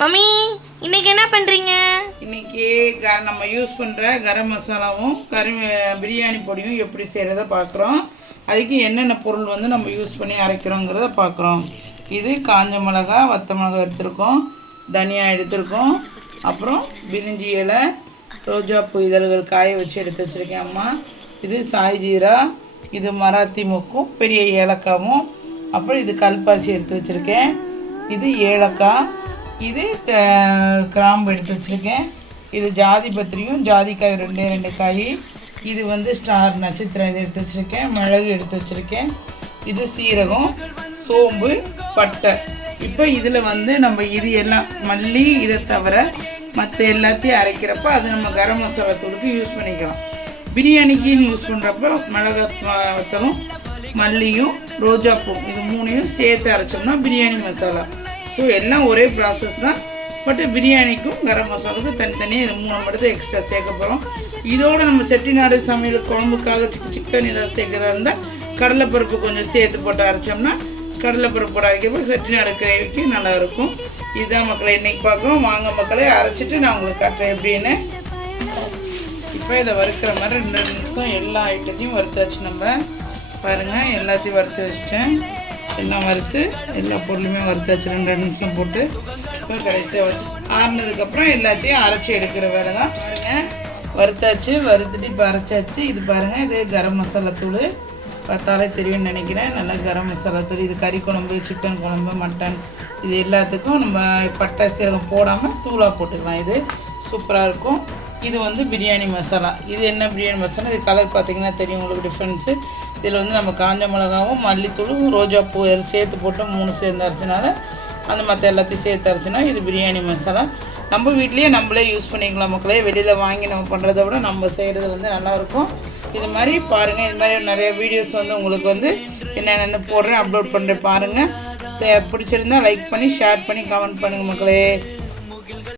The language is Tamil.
மம்மி இன்னைக்கு என்ன பண்ணுறீங்க? இன்னைக்கு நம்ம யூஸ் பண்ணுற கரம் மசாலாவும் பிரியாணி பொடியும் எப்படி செய்கிறத பார்க்குறோம். அதுக்கு என்னென்ன பொருள் வந்து நம்ம யூஸ் பண்ணி அரைக்கிறோங்கிறத பார்க்குறோம். இது காஞ்ச மிளகா, வத்த மிளகா எடுத்திருக்கோம், தனியா எடுத்திருக்கோம், அப்புறம் பிரிஞ்சி இலை, ரோஜாப்பூ இதழ்கள் காய வச்சு எடுத்து வச்சுருக்கேன் அம்மா. இது சாய் ஜீரா, இது மராத்தி மொக்கும் பெரிய ஏலக்காவும், அப்புறம் இது கல்பாசி எடுத்து வச்சுருக்கேன், இது ஏலக்காய், இது கிராம்பு எடுத்து வச்சுருக்கேன், இது ஜாதி பத்திரியும் ஜாதிக்காய் ரெண்டு காய், இது வந்து ஸ்டார் நட்சத்திரம் இது எடுத்து வச்சுருக்கேன், மிளகு எடுத்து வச்சுருக்கேன், இது சீரகம், சோம்பு, பட்டை. இப்போ இதில் வந்து நம்ம இது எல்லாம் மல்லி இதை தவிர மற்ற எல்லாத்தையும் அரைக்கிறப்ப அது நம்ம கரம் மசாலா தூளுக்கு யூஸ் பண்ணிக்கலாம். பிரியாணிக்குன்னு யூஸ் பண்ணுறப்ப மிளகாத்தலும் மல்லியும் ரோஜாப்பூ இது மூணையும் சேர்த்து அரைச்சோம்னா பிரியாணி மசாலா. ஸோ எல்லாம் ஒரே ப்ராசஸ் தான். பட் பிரியாணிக்கும் கரம் மசாலாவுக்கும் தனித்தனியாக இது 3 மட்டும் எக்ஸ்ட்ரா சேர்க்க போகிறோம். இதோடு நம்ம செட்டிநாடு சமையல் குழம்புக்காக சிக்கன் ஏதாவது சேர்க்குறதா இருந்தால் கடலைப்பருப்பு கொஞ்சம் சேர்த்து போட்டு அரைச்சோம்னா கடலைப்பருப்பு அரைக்கப்போ செட்டிநாடு கிரேவிக்கு நல்லாயிருக்கும். இதுதான் மக்களை இன்றைக்கி பார்க்குறோம். வாங்க மக்களை அரைச்சிட்டு நான் உங்களுக்கு காட்டுறேன் எப்படின்னு. இப்போ இதை வறுக்கிற மாதிரி 2 நிமிஷம் எல்லா ஐட்டத்தையும் வறுத்தாச்சு. நம்ம பாருங்கள் எல்லாத்தையும் வறுத்து வச்சிட்டேன். எல்லாம் வறுத்து எல்லா பொருளுமே வறுத்தாச்சு 2 நிமிஷம் போட்டு. இப்போ கடைசியாக ஆறுனதுக்கப்புறம் எல்லாத்தையும் அரைச்சி எடுக்கிற வேலை தான். பாருங்கள் வறுத்தாச்சு, வறுத்துட்டு இப்போ அரைச்சாச்சு. இது பாருங்கள், இது கரம் மசாலா தூள் பார்த்தாலே தெரியும்னு நினைக்கிறேன். நல்லா கரம் மசாலா தூள். இது கறி குழம்பு, சிக்கன் குழம்பு, மட்டன் இது எல்லாத்துக்கும் நம்ம பட்டை சீரகம் போடாமல் தூளாக போட்டுக்கலாம். இது சூப்பராக இருக்கும். இது வந்து பிரியாணி மசாலா. இது என்ன பிரியாணி மசாலா, இது கலர் பார்த்திங்கன்னா தெரியும் உங்களுக்கு டிஃப்ரென்ஸு. இதில் வந்து நம்ம காஞ்ச மிளகாவும் மல்லித்தூளும் ரோஜாப்பூ சேர்த்து போட்டு 3 சேர்ந்து அரைச்சினால அந்த மற்ற எல்லாத்தையும் சேர்த்து அரைச்சினா இது பிரியாணி மசாலா. நம்ம வீட்லேயே நம்மளே யூஸ் பண்ணிக்கலாம் மக்களே. வெளியில் வாங்கி நம்ம பண்ணுறத விட நம்ம செய்கிறது வந்து நல்லாயிருக்கும். இது மாதிரி பாருங்கள். இது மாதிரி நிறைய வீடியோஸ் வந்து உங்களுக்கு வந்து என்னென்ன போடுறேன் அப்லோட் பண்ணுறேன் பாருங்கள். பிடிச்சிருந்தால் லைக் பண்ணி ஷேர் பண்ணி கமெண்ட் பண்ணுங்கள் மக்களே.